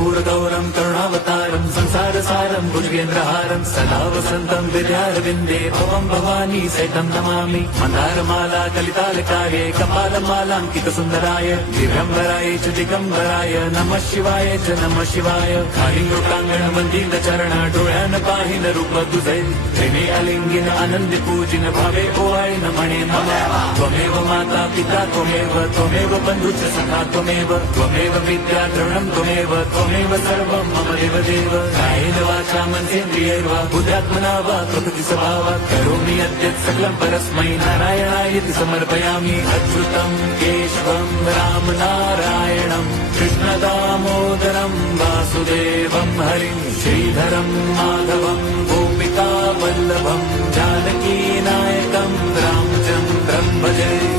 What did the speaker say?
कर्पूरगौरं करुणावतारं संसारसारं भुजगेन्द्रहारं सदा वसन्तं विद्यारविन्दे भवं भवानी सहितं नमामि। मन्दारमाला कलितालकाये कपालमालाङ्कितसुन्दराय दिगम्बराय च दिगम्बराय नमः शिवाय च नमः शिवाय। खाली लोकांगण वंदित चरण डोळ्यान पाहिन रूप तुझे प्रेमे अलिंगिन आनंदी पूजिन भावे ओवाळीन म्हणे नमः। त्वमेव माता पिता त्वमेव बंधुश्च सखा त्वमेव विद्या द्रविणं त्वमेव सर्वं मम देवदेव। कायेन वाचा मनसेन्द्रियैर्वा बुद्ध्यात्मना वा प्रकृति स्वभावात् करोमि यद्यत् सकलं परस्मै नारायणायति समर्पयामि। अच्युतं केशवं राम नारायणं कृष्णदामोदरं वासुदेवं हरिं श्रीधरं माधवं गोपिका वल्लभं जानकी नायकं रामचन्द्रं भजे।